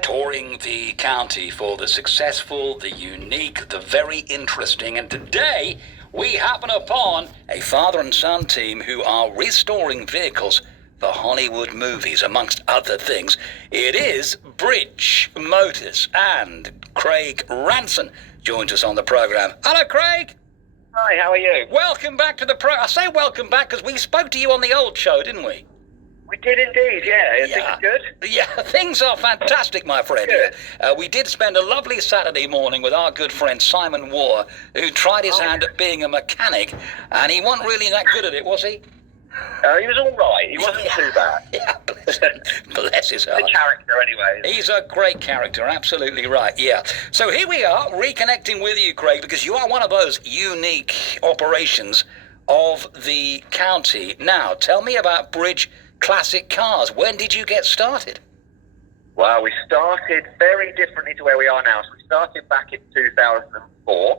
touring the county for the successful, the unique, the very interesting. And today we happen upon a father and son team who are restoring vehicles for Hollywood movies, amongst other things. It is Bridge Motors, and Craig Ranson joins us on the programme. Hello, Craig. Hi, how are you? Welcome back to the I say welcome back because we spoke to you on the old show, didn't we? We did indeed, yeah. Things good? Yeah, things are fantastic, my friend. Good. We did spend a lovely Saturday morning with our good friend Simon Waugh, who tried his hand at being a mechanic, and he wasn't really that good at it, was he? He was all right. He wasn't too bad. Yeah, bless his heart. The character, anyway. He's a great character, absolutely right, yeah. So here we are, reconnecting with you, Craig, because you are one of those unique operations of the county. Now, tell me about Bridge Classic Cars. When did you get started? Well, we started very differently to where we are now. So we started back in 2004,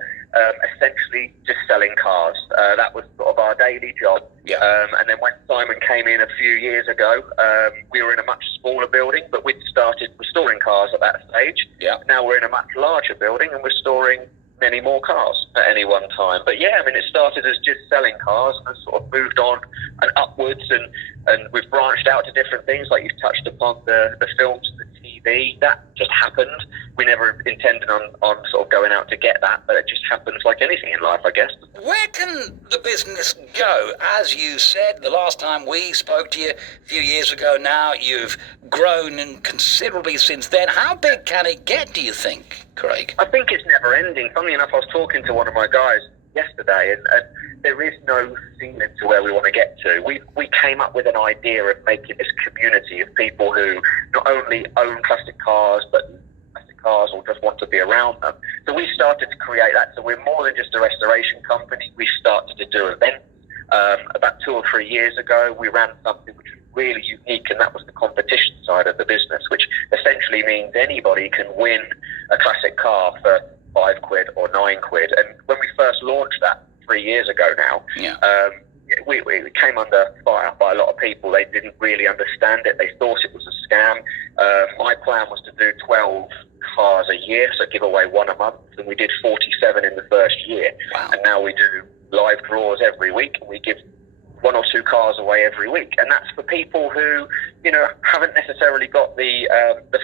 essentially just selling cars. That was sort of our daily job. Yeah. And then when Simon came in a few years ago, we were in a much smaller building, but we'd started restoring cars at that stage. Yeah. Now we're in a much larger building and we're storing many more cars at any one time. But yeah, I mean, it started as just selling cars and sort of moved on and upwards, and we've branched out to different things, like you've touched upon the films, the TV. That just happened. We never intended on sort of going out to get that, but it just happens like anything in life, I guess. Where can the business go? As you said, the last time we spoke to you a few years ago now, you've grown considerably since then. How big can it get, do you think, Craig? I think it's never ending. Funnily enough, I was talking to one of my guys yesterday, and there is no ceiling to where we want to get to. We came up with an idea of making this community of people who not only own classic cars, but classic cars or just want to be around them. So we started to create that. So we're more than just a restoration company. We started to do events. About 2 or 3 years ago, we ran something which was really unique, and that was the competition side of the business, which essentially means anybody can win a classic car for £5 or £9. And when we first launched that 3 years ago now, we came under fire by a lot of people. They didn't really understand it. They thought it was a scam. My plan was to do 12 cars a year, so give away one a month, and we did 47 in the first year. Wow. And now we do live draws every week, and we give 1 or 2 cars away every week, and that's for people who, you know, haven't necessarily got the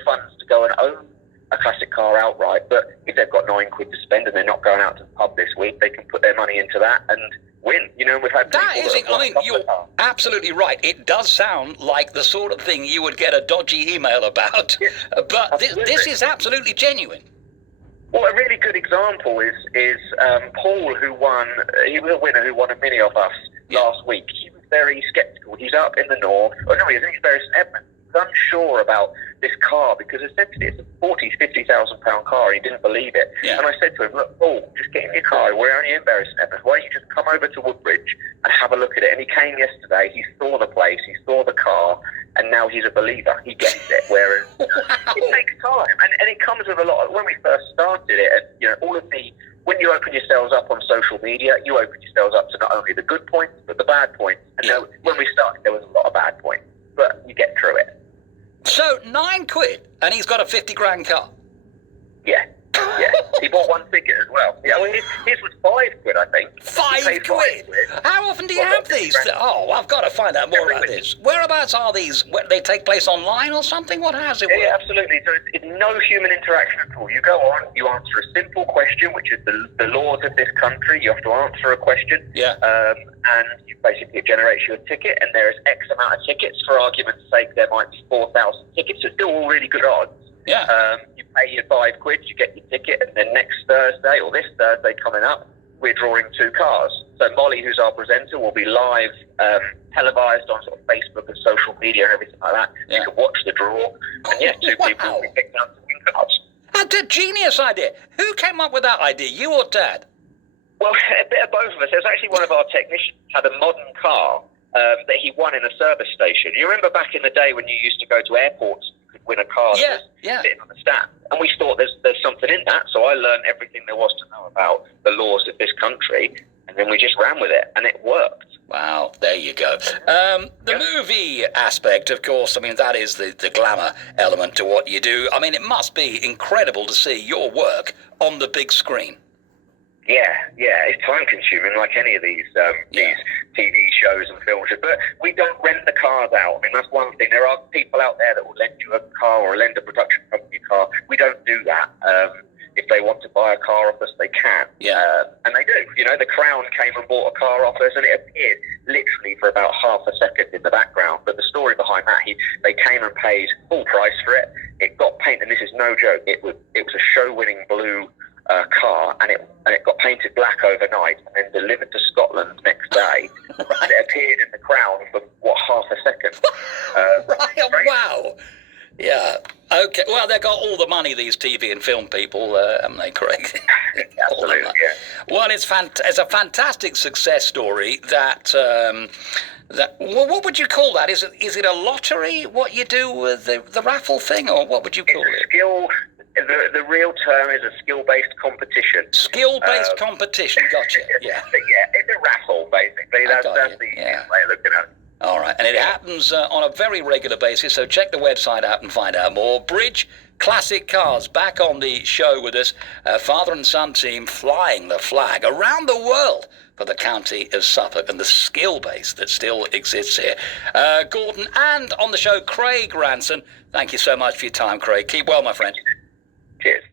funds to go and own a classic car outright, but if they've got £9 to spend and they're not going out to the pub this week, they can put their money into that and win. You know, we've had That is, I mean, you're absolutely right. It does sound like the sort of thing you would get a dodgy email about, yeah, but this is absolutely genuine. Well, a really good example is Paul, who won. He was a winner who won a Mini of us last week. He was very sceptical. He's up in the north. Oh no, he's in St Edmunds. He's unsure about this car because essentially it's a £40,000-50,000 car. He didn't believe it. Yeah. And I said to him, look, Paul, just get in your car. We're only in St Edmunds. Why don't you just come over to Woodbridge and have a look at it? And he came yesterday. He saw the place. He saw the car. And now he's a believer. He gets it. Whereas it takes time, and it comes with a lot. When we first started it, and you know, all of the when you open yourselves up on social media, you open yourselves up to not only the good points but the bad points. And when we started, there was a lot of bad points, but you get through it. So £9, and he's got a 50 grand car. Yeah. Yeah, he bought one ticket as well. Yeah, well, his was £5, I think. £5? How often do you have these? Oh, I've got to find out more about this. Whereabouts are these? They take place online or something? What has it work? Yeah, absolutely. So it's no human interaction at all. You go on, you answer a simple question, which is the laws of this country. You have to answer a question. Yeah. And you basically, it generates you a ticket, and there is X amount of tickets. For argument's sake, there might be 4,000 tickets. So it's still all really good odds. Yeah. You pay your £5, you get your ticket, and then next Thursday, or this Thursday coming up, we're drawing 2 cars. So Molly, who's our presenter, will be live, televised on sort of Facebook and social media and everything like that. Yeah. You can watch the draw, and 2 people will be picked out to win cars. That's a genius idea. Who came up with that idea, you or Dad? Well, a bit of both of us. It was actually one of our technicians had a modern car that he won in a service station. You remember back in the day when you used to go to airports, you could win a car sitting on the stand, and we thought there's something in that. So I learned everything there was to know about the laws of this country, And then we just ran with it, and it worked. Wow, there you go. The movie aspect, of course, I mean, that is the glamour element to what you do. I mean, it must be incredible to see your work on the big screen. Yeah, it's time consuming like any of these TV shows and films. But we don't rent the cars out. I mean, that's one thing. There are people out there that will lend you a car or lend a production company a car. We don't do that. If they want to buy a car off us, they can. And they do. You know, the Crown came and bought a car off us, and it appeared literally for about half a second in the background. But the story behind that, they came and paid full price for it. It got painted, and this is no joke. It was a show-winning blue car, and it got painted black overnight, and then delivered to Scotland next day. And it appeared in the Crown for half a second. Right. Wow. Yeah. Okay. Well, they've got all the money, these TV and film people, haven't they, Craig? Absolutely. Yeah. Well, it's a fantastic success story. That what would you call that? Is it a lottery? What you do with the raffle thing, or what would you call it? Skill. The real term is a skill-based competition. Skill-based competition. Gotcha. Yeah. It's a raffle, basically. That's the easiest way of looking at it. All right, and it happens on a very regular basis, so check the website out and find out more. Bridge Classic Cars back on the show with us, father and son team flying the flag around the world for the county of Suffolk and the skill base that still exists here. Gordon, and on the show, Craig Ranson. Thank you so much for your time, Craig. Keep well, my friend. Cheers.